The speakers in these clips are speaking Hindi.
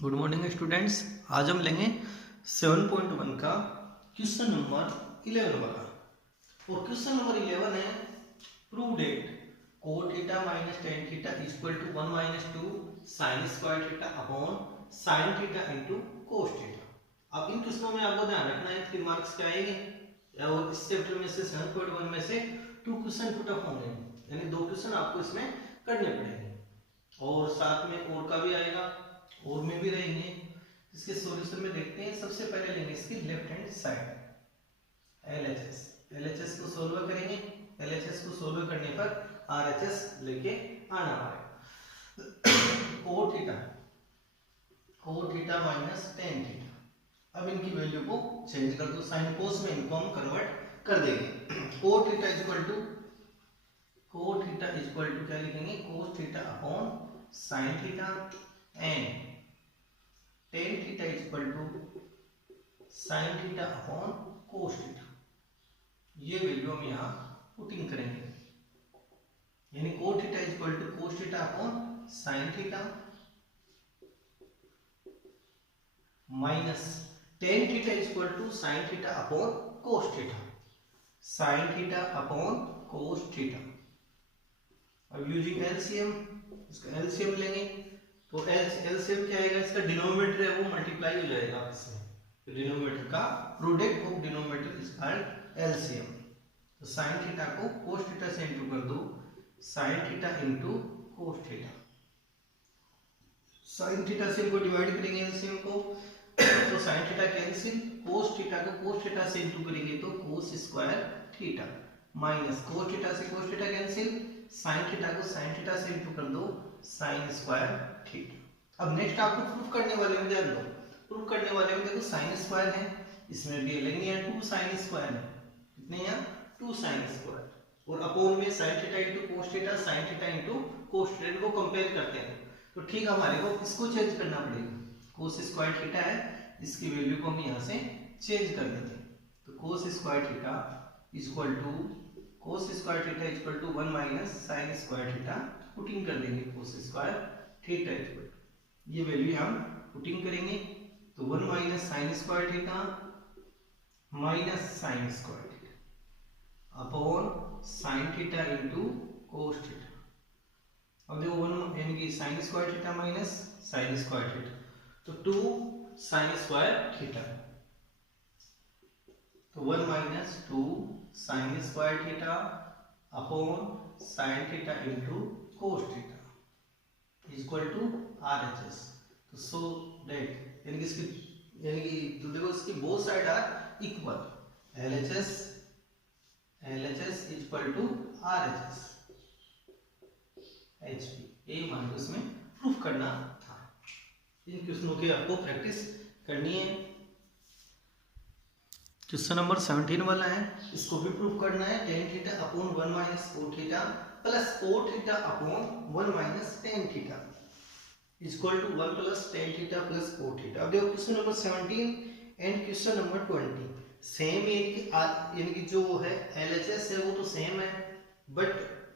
Good morning students. आज हम लेंगे 7.1 का क्वेश्चन नंबर 11 वाला। और क्वेश्चन नंबर 11 है prove that cot theta minus tan theta equal to 1 minus 2 sine square theta upon sine theta into cos theta. अब इन क्वेश्चनों में आपको ध्यान रखना है 3 मार्क्स के आएंगे और इस चैप्टर में से 7.1 में से 2 क्वेश्चन पुट अप होंगे, यानी 2 क्वेश्चन आपको इसमें करने पड़ेंगे और साथ में और का भी आएगा और में भी रहेंगे। इसके सॉल्यूशन में देखते हैं। सबसे पहले लेंगे इसकी लेफ्ट हैंड साइड एलएचएस को सोल्व करेंगे। एलएचएस को सोल्व करने पर आरएचएस लेके आना पड़ेगा। Cot theta minus tan theta. अब इनकी वैल्यू को चेंज कर दो, साइन कोस में इनको हम कन्वर्ट कर देंगे। कोट थीटा इक्वल टू क्या लिखेंगे, cos theta upon sine theta and tan theta equal to sine theta upon cos theta. ये वैल्यू हम यहाँ पुटिंग करेंगे, यानी cos theta equal to cos theta upon sine theta minus tan theta equal to sine theta upon cos theta, sine theta upon cos theta. अब यूजिंग एलसीएम, इसका एलसीएम लेंगे तो एलसीएम क्या आएगा, इसका डिनोमिनेटर है वो मल्टीप्लाई हो जाएगा इससे। डिनोमिनेटर का product of denominator is called LCM. तो साइन थीटा को कोस थीटा से इंटू कर दो, sine theta into cos theta. Sine theta से इनको डिवाइड करेंगे एलसीएम को तो sine theta cancel, cos theta को कोस थीटा से इंटू करेंगे तो cos square theta minus cos theta से cos theta cancel, sine theta को साइन थीटा से इंटू कर दो साइन स्क्वायर थीटा। अब नेक्स्ट आपको प्रूफ करने वाले में ध्यान दो। प्रूफ करने वाले में देखो साइन स्क्वायर है, इसमें भी लेंगे यहाँ 2 साइन स्क्वायर है, कितने यहाँ 2 साइन स्क्वायर और अपोन में sine theta into cos theta, sine theta into cos theta को कंपेयर करते हैं। तो ठीक है, हमारे को इसको चेंज करना पड़ेगा। कोस स्क्वायर थीटा है, इसकी वैल्यू को हम यहाँ से चेंज कर देते हैं। तो cos square theta equal to cos square theta equal to 1 minus sine square theta putting कर देंगे। Cos square theta equal to ये वैल्यू हम पुटिंग करेंगे तो 1 minus sine square theta minus sine square theta upon sine theta into cos theta. अब देखो 1 यानी कि sine square theta minus sine square theta तो 2 साइन स्क्वायर थीटा, तो 1 minus 2 sine square theta upon sine theta into cos theta equal to RHS. तो सो दैट यानी कि तो देखो इसकी both side are equal, LHS equal to RHS HP. ये मान लो इसमें प्रूफ करना था। इन क्वेश्चनों की आपको प्रैक्टिस करनी है। क्वेश्चन नंबर 17 वाला है, इसको भी प्रूफ करना है। Tan theta upon 1 minus cot theta plus cot theta upon 1 minus tan theta equal to 1 plus tan theta plus cot theta. अब देखो question number 17 and question number 20 same है, यानी कि जो है एलएचएस है वो तो सेम है, बट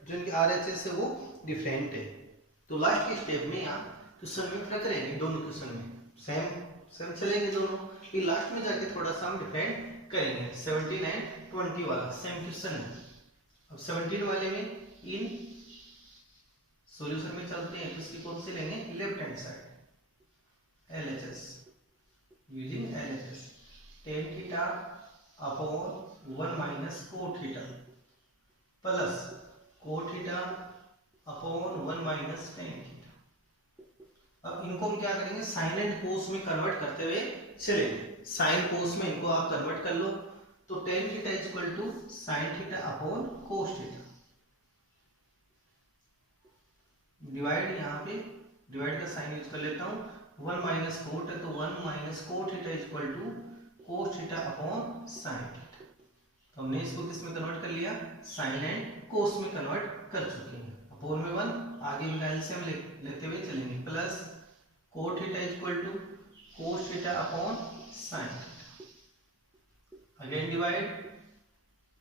जो इनकी आरएचएस है वो डिफरेंट है। तो लास्ट के स्टेप में यहाँ क्वेश्चन में क्या करेंगे, दोनों क्वेश्चन में सेम चलेंगे दोनों, ये लास्ट में जाके थोड़ा सा हम डिफरेंट करेंगे। 17 एंड 20 वाला सेम क्वेश्चन है। अब 17 वाले में इन सॉल्यूशन में चलते हैं, इसकी कौन से लेंगे, left hand side LHS using LHS ten theta upon 1 minus cot theta plus cot theta upon 1 minus tan theta. अब इनको हम क्या करेंगे, साइन एंड कोस में कन्वर्ट करते हुए चलेंगे। साइन कोस में इनको आप कन्वर्ट कर लो तो tan theta equal to sine theta upon cos theta divide, यहाँ पे डिवाइड का साइन यूज कर लेता हूँ। 1 माइनस कोट है तो 1 minus cot theta equal to cos theta upon sine theta. तो हमने इसको किस में कन्वर्ट कर लिया, साइन एंड कोस में कन्वर्ट कर चुके हैं। अपॉन में 1 आगे इनका एलसीएम लेते हुए चलेंगे plus cot theta equal to cos theta upon sine theta again divide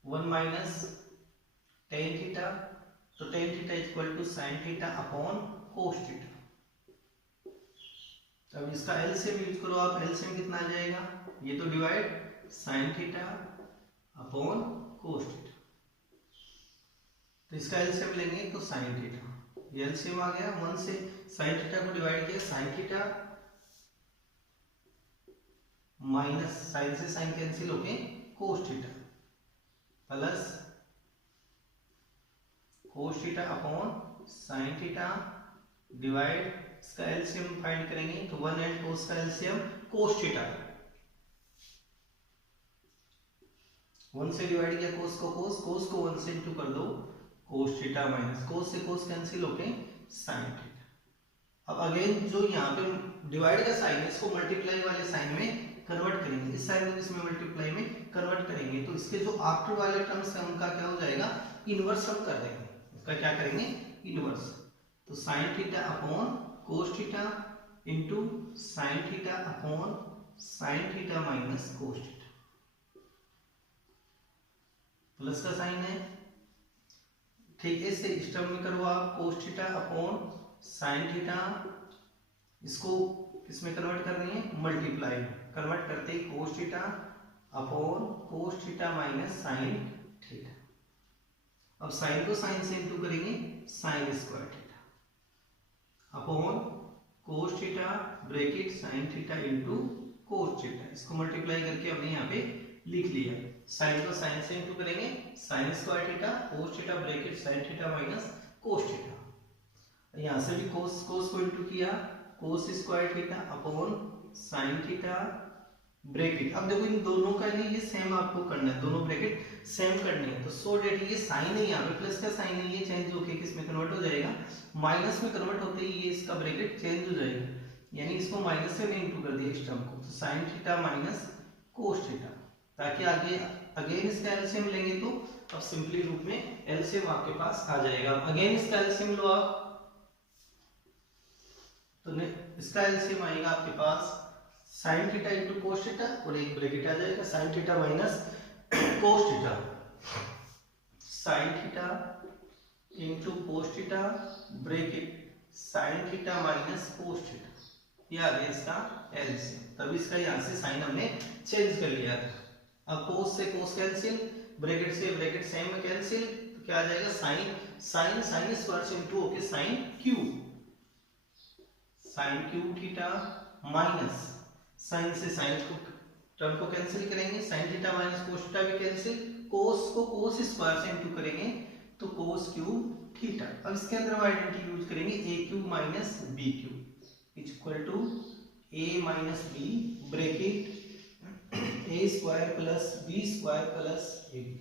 1 minus tan theta तो tan theta equal to sine theta upon cos theta. अब इसका एलसीएम यूज करो आप, एलसीएम कितना आ जाएगा, ये तो divide sign theta upon cos theta, तो इसका एलसीएम लेंगे तो साइन थीटा, ये एलसीएम आ गया, 1 से साइन थीटा को डिवाइड किया, साइन थीटा माइनस साइन से साइन कैंसिल होके कोस theta plus cos theta upon sine theta divide, इसका एलसीएम फाइंड करेंगे तो 1 एंड कोस का एलसीएम कोस थीटा, 1 से डिवाइड किया कोस को 1 से इंटू कर दो, कोस थीटा माइनस कोस से कोस कैंसिल होके साइन थीटा। अब अगेन जो यहाँ पे डिवाइड का साइन है इसको मल्टीप्लाई वाले साइन में कन्वर्ट करेंगे, इस साइन को इसमें मल्टीप्लाई में कन्वर्ट करेंगे, तो इसके जो आफ्टर वाले टर्म्स है उनका क्या हो जाएगा, इनवर्स हम कर देंगे, उसका क्या करेंगे, इनवर्स, तो sine theta upon cos theta into sine theta upon sine theta minus cos theta, plus का साइन है, ठीक है, इससे इस टर्म में करो आप cos theta upon sine theta, इसको किसमें कन्वर्ट करनी है, मल्टीप्लाई में कन्वर्ट करते ही cos theta upon cos theta minus sine theta, अब साइन को साइन से इंटू करेंगे sine square theta upon cos theta bracket sine theta into cos theta, इसको मल्टीप्लाई करके हमने यहाँ पे लिख लिया, साइन को साइन से इंटू करेंगे sine square theta cos theta bracket sine theta minus cos theta, यहाँ से भी कोस को इंटू किया कोस square theta upon sine theta bracket, अब देखो इन दोनों का नहीं ये सेम आपको करना है, दोनों ब्रैकेट सेम करने हैं, तो सो डेट ये साइन है यहाँ पे प्लस का साइन है, ये चेंज होके किसमें कन्वर्ट हो जाएगा, माइनस में कन्वर्ट होते ही ये इसका ब्रैकेट चेंज हो जाएगा, यानी इसको माइनस से इंटू कर दिया इस टर्म को, तो sine theta minus cos theta, ताकि आगे अगेन इसका एलसीएम लेंगे तो अब सिंपली रूप में एलसीएम आपके पास आ जाएगा, अगेन इसका एलसीएम लो आप, तो इसका एलसीएम आएगा आपके पास sine theta into cos theta और एक ब्रैकेट आ जाएगा sine theta minus cos theta, sine theta into cos theta bracket sine theta minus cos theta, ये आ गया इसका एलसीएम, तब इसका यहाँ से साइन हमने चेंज कर लिया था, अब कोस से कोस कैंसिल, ब्रैकेट से ब्रैकेट सेम में कैंसिल, तो क्या आ जाएगा साइन साइन साइन स्क्वायर से इंटू होके sine cube theta minus sine से साइन को टर्म को कैंसिल करेंगे, sine theta minus cos theta भी कैंसिल, कोस को कोस स्क्वायर से इंटू करेंगे तो कोस क्यूब थीटा, अब इसके अंदर हम आइडेंटिटी यूज करेंगे A cube minus B cube equal to A minus B bracket A square plus B square plus A B,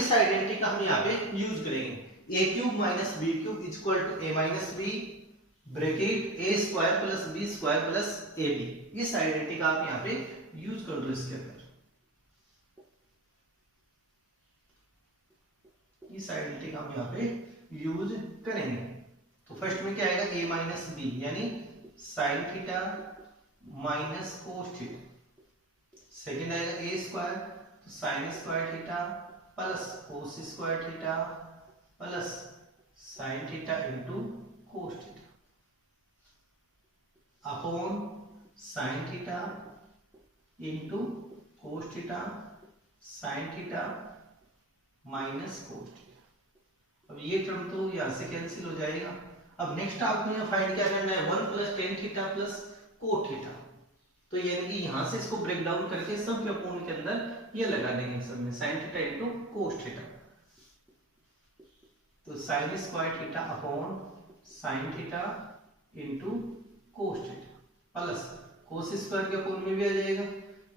इस आइडेंटिटी का हम यहाँ पे यूज करेंगे, A cube minus B cube equal to A minus B bracket A square plus B square plus A B, इस आइडेंटिटी का आप यहाँ पे यूज कर दो इसके अंदर, इस आइडेंटिटी का हम यहाँ पे यूज करेंगे, तो फर्स्ट में क्या आएगा ए माइनस बी यानी sign theta minus cos theta, second आएगा ए स्क्वायर तो sine square theta plus cos square theta plus sine theta into cos theta upon sine theta into cos theta sine theta minus cos theta, अब ये टर्म तो यहां से कैंसिल हो जाएगा, अब नेक्स्ट आपको यहाँ फाइंड क्या करना है 1 plus tan theta plus cot theta, तो यानी कि यहां से इसको ब्रेक डाउन करके सब के अपॉन के अंदर ये लगा देंगे सब में sine theta into cos theta, तो sine square theta upon sine theta into cos theta plus cos square के अपॉन में भी आ जाएगा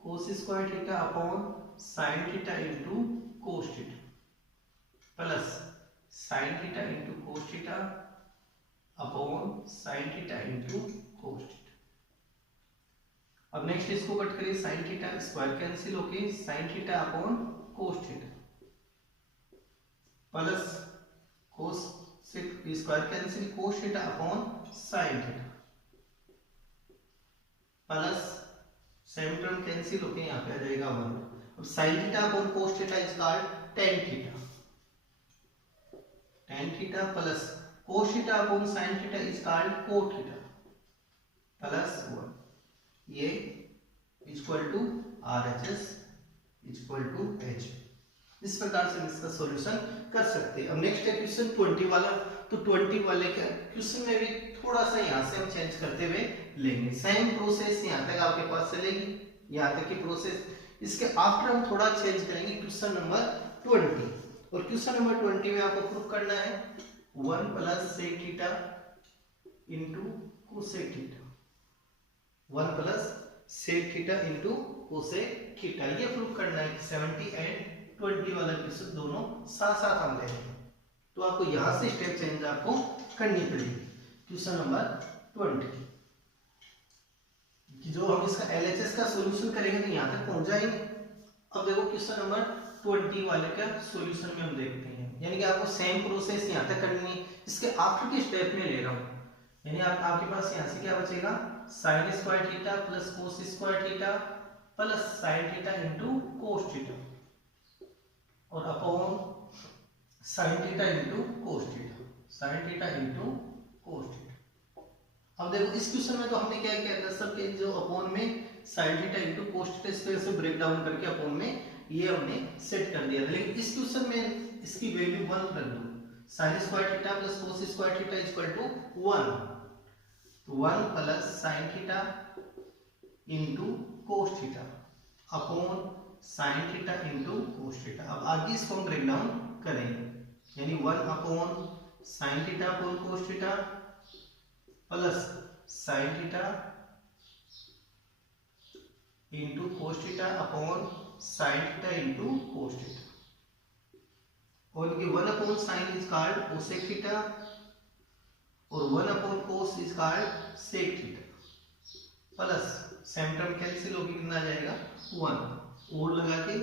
cos square theta upon sine theta into cos theta plus sine theta into cos theta upon sine theta into cos theta, अब नेक्स्ट इसको कट करिए साइन थीटा स्क्वायर कैंसिल होके sine theta upon cos theta plus cos से square cancel cos theta upon sine theta plus same term cancel होके यहाँ पे आ जाएगा 1, अब sine theta upon cos theta is called tan theta plus cos theta upon sine theta is called cot theta, plus 1 ये equal to RHS equal to H। इस प्रकार से इसका सॉल्यूशन कर सकते हैं। अब नेक्स्ट है क्वेश्चन 20 वाला। तो 20 वाले का क्वेश्चन में भी थोड़ा सा यहाँ से हम चेंज करते हुए लेंगे। सेम प्रोसेस यहाँ तक आपके पास चलेगी, यहाँ तक की प्रोसेस। इसके आफ्टर हम थोड़ा चेंज करेंगे क्वेश्चन नंबर 20। और क्वेश्चन नंबर 20 में आपको प्रूफ करना है 1 plus sec theta into cosec theta, 1 plus sec theta into cosec theta, ये प्रूफ करना है कि 70 एंड 20 वाला क्वेश्चन दोनों साथ साथ हम ले रहे हैं। तो आपको यहां से स्टेप चेंज आपको करनी पड़ेगी। क्वेश्चन नंबर 20 कि जो हम इसका LHS का सॉल्यूशन करेंगे तो यहां तक पहुंच जाएंगे। अब देखो क्वेश्चन नंबर 20 वाले का सॉल्यूशन में हम देखते हैं, यानी कि आपको सेम प्रोसेस यहां तक करनी है। इसके आफ्टर के स्टेप में ले रहा हूं, यानी आपके पास यहां से क्या बचेगा sin square theta plus cos square theta plus sin theta into cos theta और upon sin theta into cos theta, sin theta into cos theta. अब देखो इस क्वेश्चन में तो हमने क्या किया था, सबके जो अपॉन में sin theta into cos theta इस तरह से ब्रेक डाउन करके अपॉन में ये हमने सेट कर दिया था। लेकिन इस क्वेश्चन में इसकी वैल्यू 1 कर दो, sin square theta plus cos square theta equal to 1, 1 plus sin theta into cos theta upon sin theta into cos theta. अब आगे इसको हम ब्रेक डाउन करेंगे, यानी 1 upon sin theta upon cos theta plus sin theta into cos theta upon sin theta into cos theta. और ये 1 upon sin is called cosec theta और 1 upon cos is called sec theta plus same term cancel होकर कितना आ जाएगा 1 और लगा के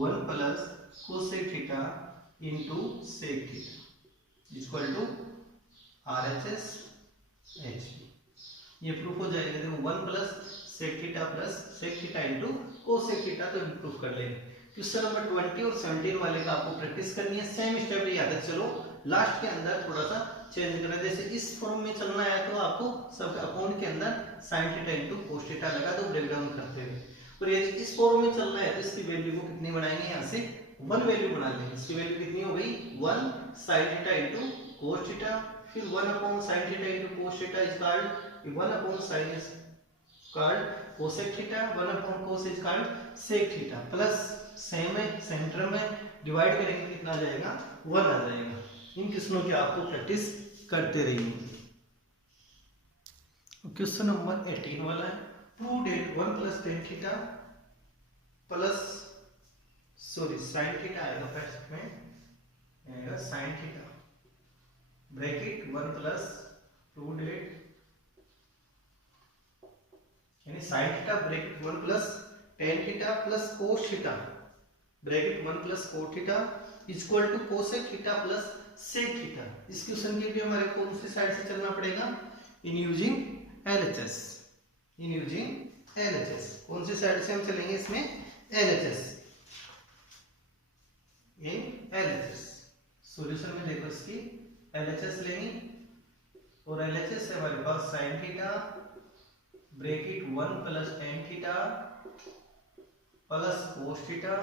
1 plus cosec theta into sec theta equal to RHS H। ये प्रूफ हो जाएगा। देखो 1 plus sec theta plus sec theta into cosec theta, तो प्रूफ कर लेंगे। क्वेश्चन नंबर 20 और 17 वाले का आपको प्रैक्टिस करनी है। सेम स्टेप याद है, चलो लास्ट के अंदर थोड़ा सा चेंज करना है। जैसे इस फॉर्म में चलना है तो आपको सब अकाउंट के अंदर sin theta into cos theta लगा दो ब्रेक डाउन करते हुए। और ये इस फॉर्म में चलना है तो इसकी वैल्यू को कितनी बनाएंगे, यहाँ से 1 वैल्यू बना लेंगे। इसकी वैल्यू कितनी हो गई 1 sin theta into cos theta, फिर 1 upon sin theta into cos theta is called 1 upon sin is called cosec theta, 1 upon cos is called sec theta plus same है सेंटर में डिवाइड करेंगे कितना आ जाएगा 1 आ जाएगा। इन क्वेश्चनों की आपको प्रैक्टिस करते रहिए। क्वेश्चन नंबर 18 वाला है, prove that 1 plus tan theta plus sin theta आएगा फर्स्ट में, आएगा sin theta bracket 1 plus prove that, यानी sin theta bracket 1 plus tan theta plus cos theta bracket 1 plus cos theta equal to cosec theta plus sec theta. इस क्वेश्चन के लिए हमारे कौन सी साइड से चलना पड़ेगा, in using LHS, in using LHS। कौन सी साइड से हम चलेंगे इसमें LHS, इन LHS। सॉल्यूशन में देखो इसकी LHS लेंगे और LHS से हमारे पास sin theta bracket 1 plus tan theta plus cos theta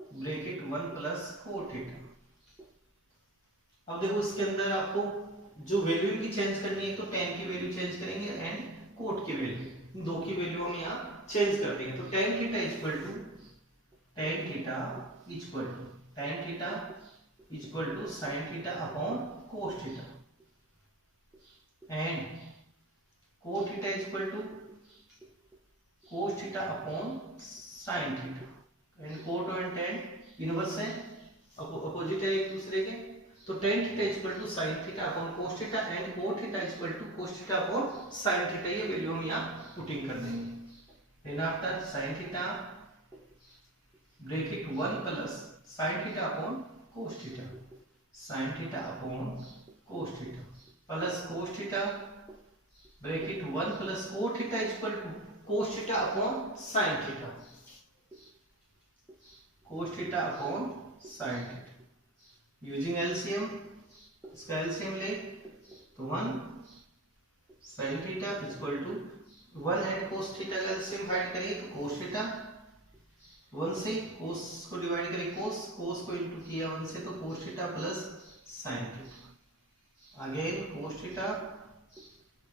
bracket 1 plus cos theta. अब देखो इसके अंदर आपको जो वैल्यू की चेंज करनी है तो tan की वैल्यू चेंज करेंगे एंड cot की वैल्यू, इन दो की वैल्यू हम यहाँ चेंज कर देंगे। तो tan theta equal to tan theta equal to sin theta upon cos theta and cot theta equal to cos theta upon sin theta. And cot और tan इनवर्स है, अपोजिट है एक दूसरे के, तो tan theta equal to sin theta upon cos theta and cot theta equal to cos theta upon sin theta. ये वैल्यू हम यहाँ पुटिंग कर देंगे। Then after sin theta bracket 1 plus sin theta upon cos theta, sin theta upon cos theta plus cos theta bracket 1 plus cot theta equal to cos theta upon sin theta, cos theta upon sin theta using LCM. इसका एलसीएम ले तो 1 sin theta equal to 1 and cos theta का एलसीएम फाइंड करिए तो cos थीटा 1 से cos को डिवाइड करें cos को इनटू किया 1 से तो cos theta plus sin theta again cos theta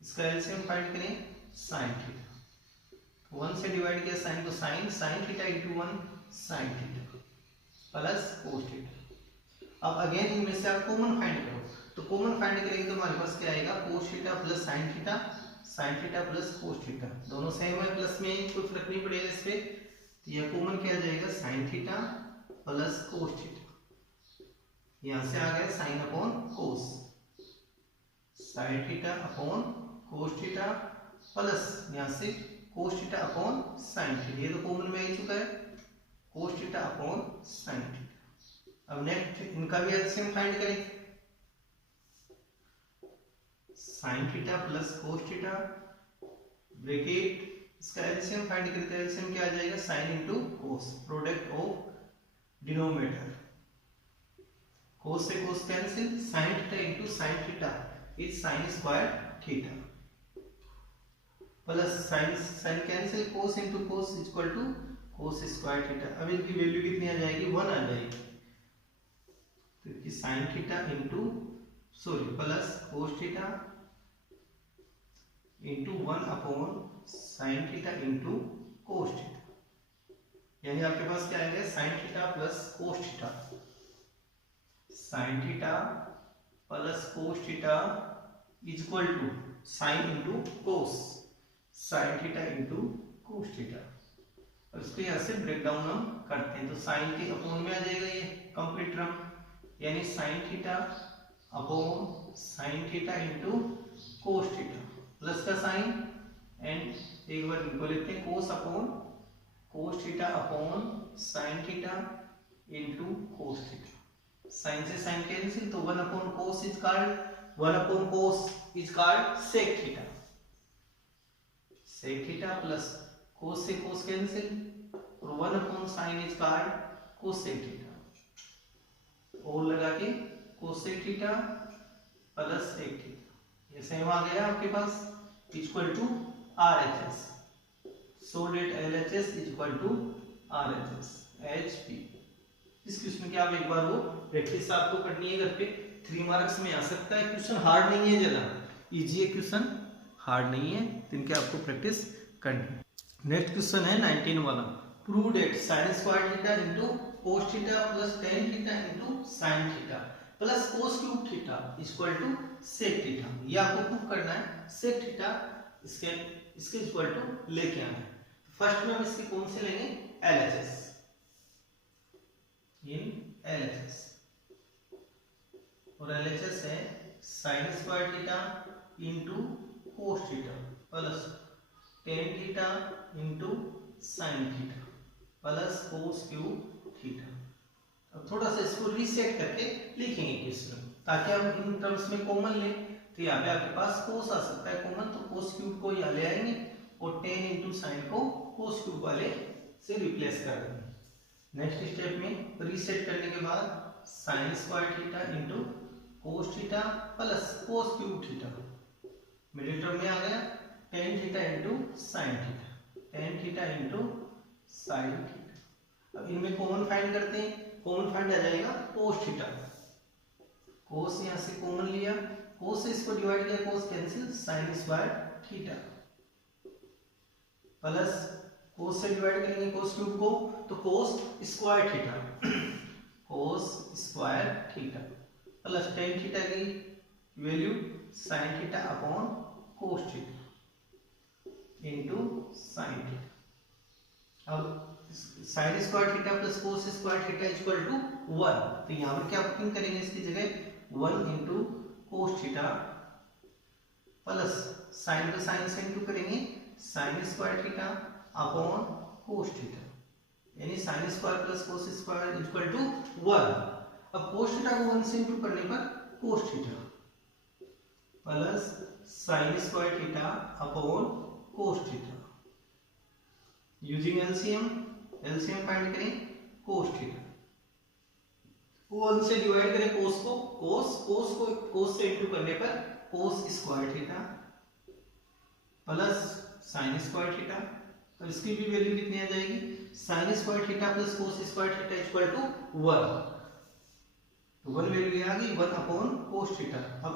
इसका एलसीएम फाइंड करें sin थीटा 1 से डिवाइड किया sin को sin theta into 1 sin theta plus cos theta. अब अगेन इनमें से आप कॉमन फाइंड करो तो कॉमन फाइंड करेंगे तो हमारे पास क्या आएगा cos theta plus sin theta plus cos theta दोनों सेम है प्लस में कोई फर्क नहीं पड़ेगा इस पे तो यह कॉमन क्या आ जाएगा sin theta plus cos theta यहां से आ गया sin upon cos sin theta upon cos theta plus यहां से cos theta upon sin theta ये तो कॉमन में आ चुका है cos theta upon sin theta. अब नेक्स्ट इनका भी एलसीएम फाइंड करें sin theta plus cos theta bracket इसका एलसीएम फाइंड करते हैं एलसीएम क्या आ जाएगा sin into cos product of denominator cos से cos cancel sin theta into sin theta is sin square theta plus sin cancel cos into cos equal to cos square theta. अब इनकी वैल्यू कितनी आ जाएगी 1 आ जाएगी तो कि sin theta into plus cos theta into 1 upon sin theta into cos theta यानी आपके पास क्या आएगा sin theta plus cos theta sin theta plus cos theta equal to sin into cos sin theta into cos theta. अब इसको यहाँ से ब्रेक डाउन हम करते हैं तो sin के अपॉन में आ जाएगा ये कंप्लीट टर्म यानी sin theta upon sin theta into cos theta plus का साइन एंड एक बार इनको लिखते हैं cos theta upon sin theta into cos theta sin से sin कैंसिल तो 1 upon cos is called 1 upon cos is called sec theta plus cos से cos कैंसिल और 1 upon sin is called cosec theta और लगा के cosec theta plus sec theta ये सेम आ गया आपके पास equal to RHS so that LHS equal to RHS HP। इस क्वेश्चन की आप एक बार वो प्रैक्टिस आपको करनी है घर पे 3 मार्क्स में आ सकता है क्वेश्चन हार्ड नहीं है ज़्यादा इजी है क्वेश्चन हार्ड नहीं है तो इनके आपको प्रैक्टिस करनी है। नेक्स्ट क्वेश्चन है 19 वाला prove that sin square theta into cos theta plus tan theta into sin theta plus cos cube theta equal to sec theta ये आपको प्रूव करना है sec थीटा इसके इक्वल टू लेके आना है। फर्स्ट में हम इसके कौन से लेंगे LHS इन LHS और LHS है sin square theta into cos theta plus tan theta into sin theta plus cos cube theta. अब थोड़ा सा इसको रीसेट करके लिखेंगे क्वेश्चन ताकि हम इन टर्म्स में कॉमन लें तो यहाँ पे आपके पास cos आ सकता है कॉमन तो cos क्यूब को यहाँ ले आएंगे और tan इंटू साइन को cos क्यूब वाले से रिप्लेस कर देंगे। नेक्स्ट स्टेप में रीसेट करने के बाद sin square theta into cos theta plus cos cube theta middle term में आ गया tan theta into sine theta tan theta into sine theta. अब इनमें कॉमन फाइंड करते हैं कॉमन फाइंड आ जाएगा cos थीटा cos यहां से कॉमन लिया cos से इसको डिवाइड किया cos cancel sin square theta plus cos से डिवाइड करेंगे cos क्यूब को तो cos square theta cos square theta plus tan theta की value sin theta upon cos theta into sin theta. अब sin square theta plus cos square theta equal to 1 तो यहां पर क्या पुटिंग करेंगे इसकी जगह 1 into cos theta plus sin को sin से इनटू करेंगे sin square theta upon cos theta यानी sin square plus cos square equal to 1। अब cos थीटा को 1 से इनटू करने पर cos theta plus sin square theta upon cos theta using LCM find करें cos थीटा 1 से डिवाइड करें cos को cos से इंटू करने पर cos square theta plus sine square theta. तो इसकी भी वैल्यू कितनी आ जाएगी, sine square theta plus cos square theta equal to 1। तो 1 वैल्यू आ गई 1 अपॉन कोस थीटा। अब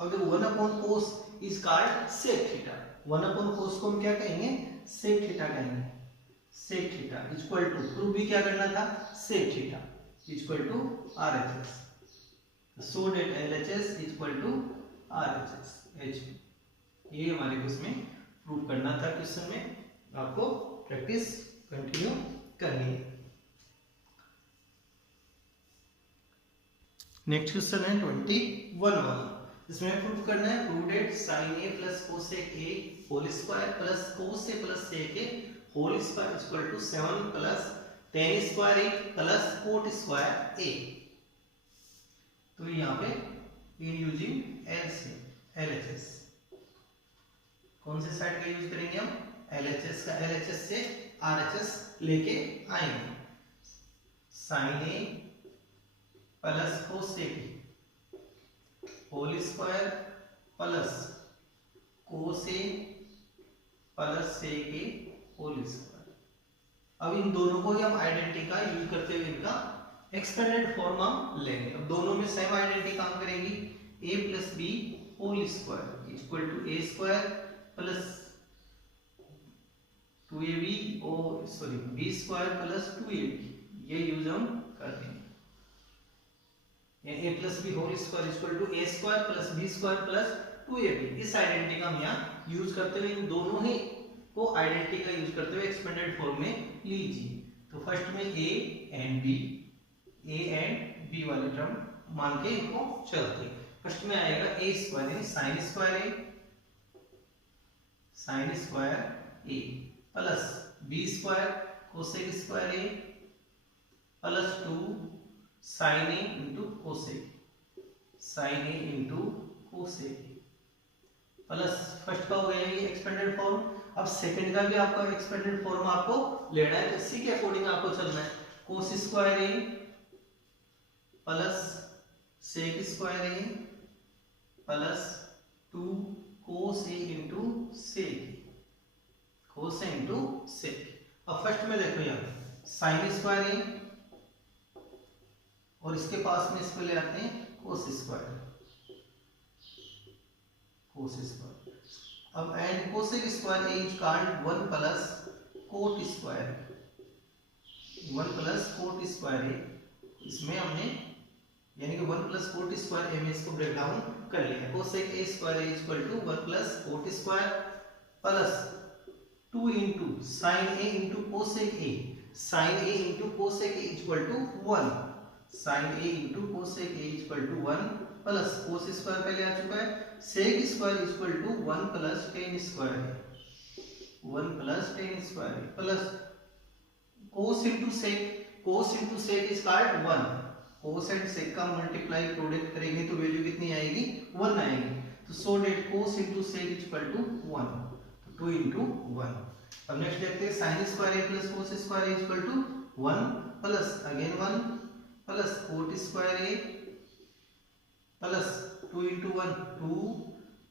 अगर 1 upon cos is called sec theta, 1 upon cos को हम क्या कहेंगे, सेक थीटा कहेंगे। Sec theta equal to, prove भी क्या करना था, sec theta equal to RHS। So that LHS equal to RHS HP। ये हमारे को इसमें प्रूव करना था क्वेश्चन में, आपको प्रैक्टिस कंटिन्यू करनी है। नेक्स्ट क्वेश्चन है 21 वाला, इसमें प्रूव करना है prove that sin A plus cosec A whole square plus cos A plus sec A whole square equal to 7 plus tan square A plus cot square A। तो यहाँ पे इन यूजिंग LHS, कौन से साइड का यूज करेंगे हम, LHS का। LHS से RHS लेके आएंगे। sin A plus cosec A whole square plus cos A plus sec A whole square. अब इन दोनों को ही हम आइडेंटिटी का यूज करते हुए इनका एक्सपेंडेड फॉर्म हम लेंगे। अब दोनों में सेम आइडेंटिटी काम करेंगी, a plus b whole square equal to a square plus 2ab और sorry b square plus 2ab, ये यूज हम कर देंगे। a plus b whole square equal to a square plus b square plus 2ab। इस आइडेंटिटी का हम यहाँ यूज करते हुए इन दोनों ही को आइडेंटिटी का यूज करते हुए एक्सपेंडेड फॉर्म में लीजिए। तो फर्स्ट में a एंड b वाले टर्म मान के इनको चलते हैं। फर्स्ट में आएगा a स्क्वायर यानी sine square a plus b square cosec square a plus 2 sine a into cosec plus first का हो गया ये एक्सपेंडेड फॉर्म। अब सेकंड का भी आपका एक्सपेंडेड फॉर्म आपको लेना है, तो इसी के अकॉर्डिंग आपको चलना है। Cos square a plus sec square a plus 2 cos a into sec, अब फर्स्ट में देखो यहाँ साइन स्क्वायर a और इसके पास में इसको ले आते हैं कोस स्क्वायर। अब and cosec square a is called 1 plus cot square a। इसमें हमने यानी कि 1 प्लस कोट स्क्वायर a में इसको ब्रेक डाउन कर लिया। Cosec a square a equal to 1 plus cot square plus 2 into sine a into cosec a, equal to 1, plus cos square पहले आ चुका है, sec square equal to 1 plus tan square plus cos into sec is called 1। Cos and sec का मल्टीप्लाई प्रोडक्ट करेंगे तो वैल्यू कितनी आएगी, 1 आएगी। तो so that cos into sec equal to 1, तो 2 इंटू 1। अब नेक्स्ट देखते हैं sine square a plus cos square a equal to 1 plus again 1 plus cot square a plus 2 into 1 2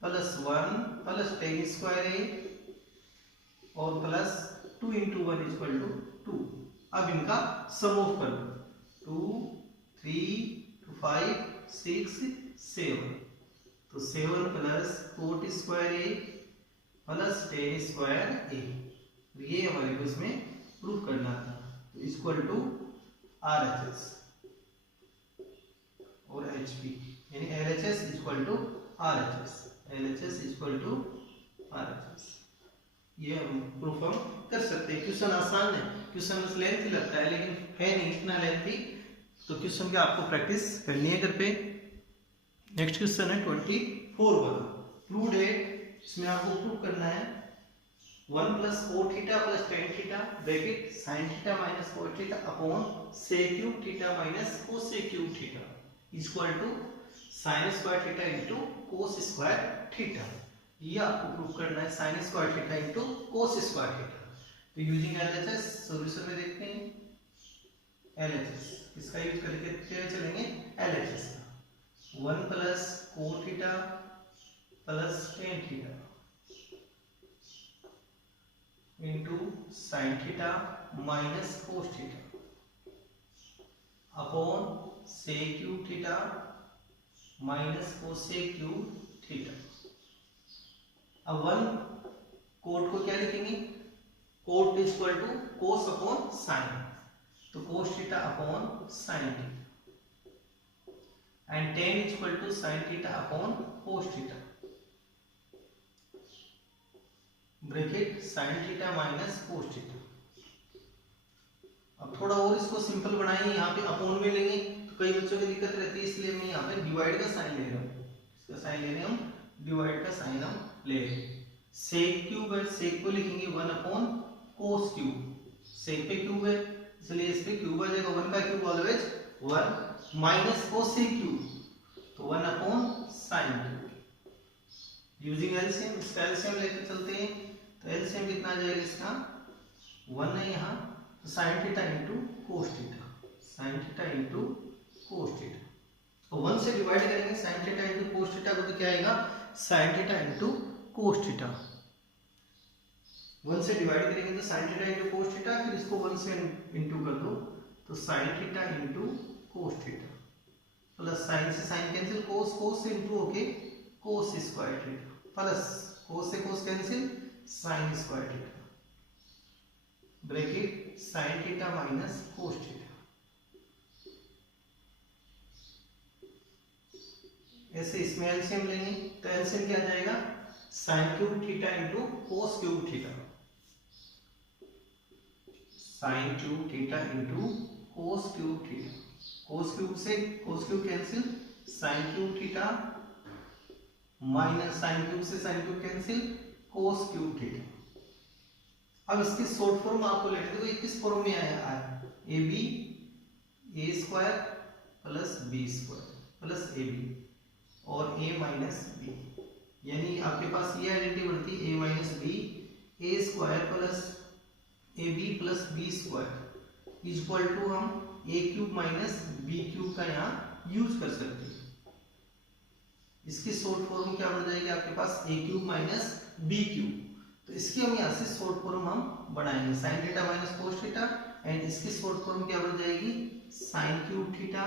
plus 1 plus tan square a और प्लस 2 इंटू 1 इक्वल टू 2। अब इनका सम ऑफ कर लो, 2 3 5 6 7, तो 7 plus cot square a plus tan square a, ये हमारे को इसमें प्रूफ करना था। तो इक्वल टू RHS और HP यानी LHS इक्वल टू RHS, ये हम प्रूफ हम कर सकते हैं। क्वेश्चन आसान है, क्वेश्चन बस लेंथी लगता है लेकिन है नहीं इतना लेंथी, तो क्वेश्चन की आपको प्रैक्टिस करनी है घर पे। नेक्स्ट क्वेश्चन है 24 वाला, प्रूव डेट। इसमें आपको प्रूव करना है 1 plus cot theta plus tan theta bracket sine theta minus cot theta upon sec cube theta minus cosec cube theta equal to sine square theta into cos square theta. ये आपको प्रूव करना है, sine square theta into cos square theta. तो यूजिंग LHS सॉल्यूशन में देखते हैं LHS किसका यूज करके चलेंगे, LHS का। 1 plus cot theta plus tan theta into sine theta minus cos theta upon sec cube theta minus cosec cube theta. अब वन कोट को क्या लिखेंगे, cot is equal to cos upon sine, तो cos theta upon sine theta and tan is equal to sine theta upon cos theta bracket sine theta minus cos theta. अब थोड़ा और इसको सिंपल बनाएंगे, यहाँ पे अपॉन में लेंगे तो कई बच्चों की दिक्कत रहती है, इसलिए मैं यहाँ पे डिवाइड का साइन ले रहा हूँ, इसका साइन ले रहे हैं हम, डिवाइड का साइन हम ले रहे हैं। सेक क्यूब है, सेक को लिखेंगे 1 अपॉन कोस क्यूब, सेक पे क्यूब है इसलिए इस पे क्यूब आ जाएगा, 1 का cube always 1 minus cosec cube तो 1 upon sine cube. Using LCM, इसका एलसीएम लेके चलते हैं तो एलसीएम कितना आ जाएगा इसका 1 है यहाँ, तो sine theta into cos theta, sine theta into cos theta, तो 1 से डिवाइड करेंगे sine theta into cos theta को तो क्या आएगा sign theta into cos theta. 1 से डिवाइड करेंगे तो sine theta into cos theta, फिर इसको 1 से इंटू कर दो तो sine theta into cos theta plus sign से साइन कैंसिल, कोस कोस से इंटू होके कोस स्क्वायर थीटा प्लस कोस से cos cancel sine square theta bracket sine theta minus cos theta. ऐसे इसमें एलसीएम लेंगे तो एलसीएम क्या आ जाएगा sine cube theta into cos cube theta, sine cube theta into cos cube theta, cos cube से cos cube cancel sine cube theta minus sine cube से sine cube cancel cos cube theta. अब इसकी शॉर्ट फॉर्म आपको लेते हैं, तो ये किस फॉर्म में आया a b A square plus B square plus A b और ए माइनस बी, यानी आपके पास ये आइडेंटिटी बनती है A minus B A square plus A B plus B square equal to हम A cube minus B cube का यहाँ यूज कर सकते हैं। इसकी शॉर्ट फॉर्म क्या बन जाएगी आपके पास ए क्यूब माइनस बी क्यूब, तो इसकी हम यहाँ से शॉर्ट फॉर्म हम बनाएंगे sign theta minus cos theta and इसकी शॉर्ट फॉर्म क्या बन जाएगी साइन क्यूब थीटा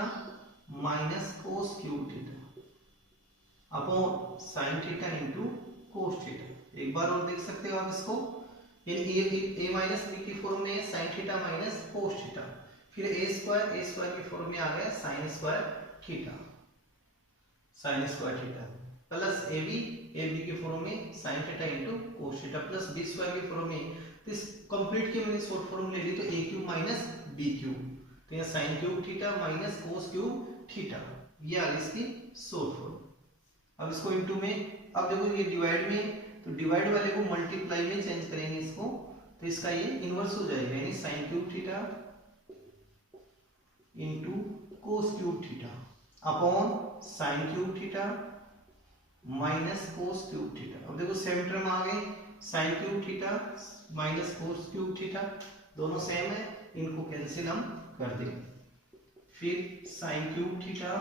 माइनस कोस cube theta upon sine theta into cos theta. एक बार और देख सकते हो आप इसको, ये ए माइनस बी की फॉर्म में sine theta minus cos theta, फिर ए स्क्वायर की फॉर्म में आ गया sine square theta, sine square theta plus ए बी की फॉर्म में sine theta into cos theta plus B square की फॉर्म में, तो इस कंप्लीट की मैंने शॉर्ट फॉर्म ले ली तो ए क्यूब माइनस बी क्यूब, तो यहाँ साइन क्यूब थीटा माइनस कोस क्यूब थीटा, ये आ गई इसकी शॉर्ट फॉर्म। अब इसको इनटू में, अब देखो ये डिवाइड में, तो डिवाइड वाले को मल्टीप्लाई में चेंज करेंगे इसको, तो इसका ये इनवर्स हो जाएगा, यानी साइन क्यूब थीटा इनटू कोस cube theta upon sign cube theta minus कोस क्यूब थीटा। अब देखो सेम टर्म आ गए, साइन क्यूब थीटा माइनस कोस क्यूब थीटा दोनों सेम है, इनको कैंसिल हम कर देंगे, फिर sign cube theta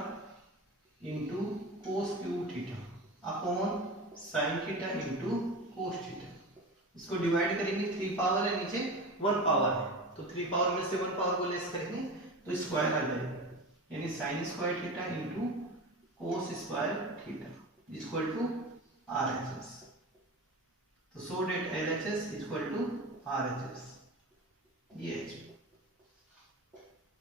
into cos cube theta upon sine theta into cos theta. इसको डिवाइड करेंगे, 3 पावर है नीचे 1 पावर है, तो 3 पावर में से 1 पावर को लेस करेंगे तो स्क्वायर आ जाएगा, यानी sine square theta into cos square theta equal to RHS। तो so that LHS equal to RHS। ये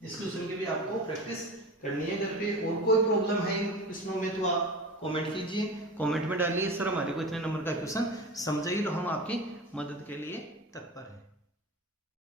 डिस्कशन के भी आपको प्रैक्टिस करनी है घर पे, और कोई प्रॉब्लम है इन क्वेश्चनों में तो आप कमेंट कीजिए, कमेंट में डालिए सर हमारे को इतने नंबर का क्वेश्चन समझाइए, तो हम आपकी मदद के लिए तत्पर हैं।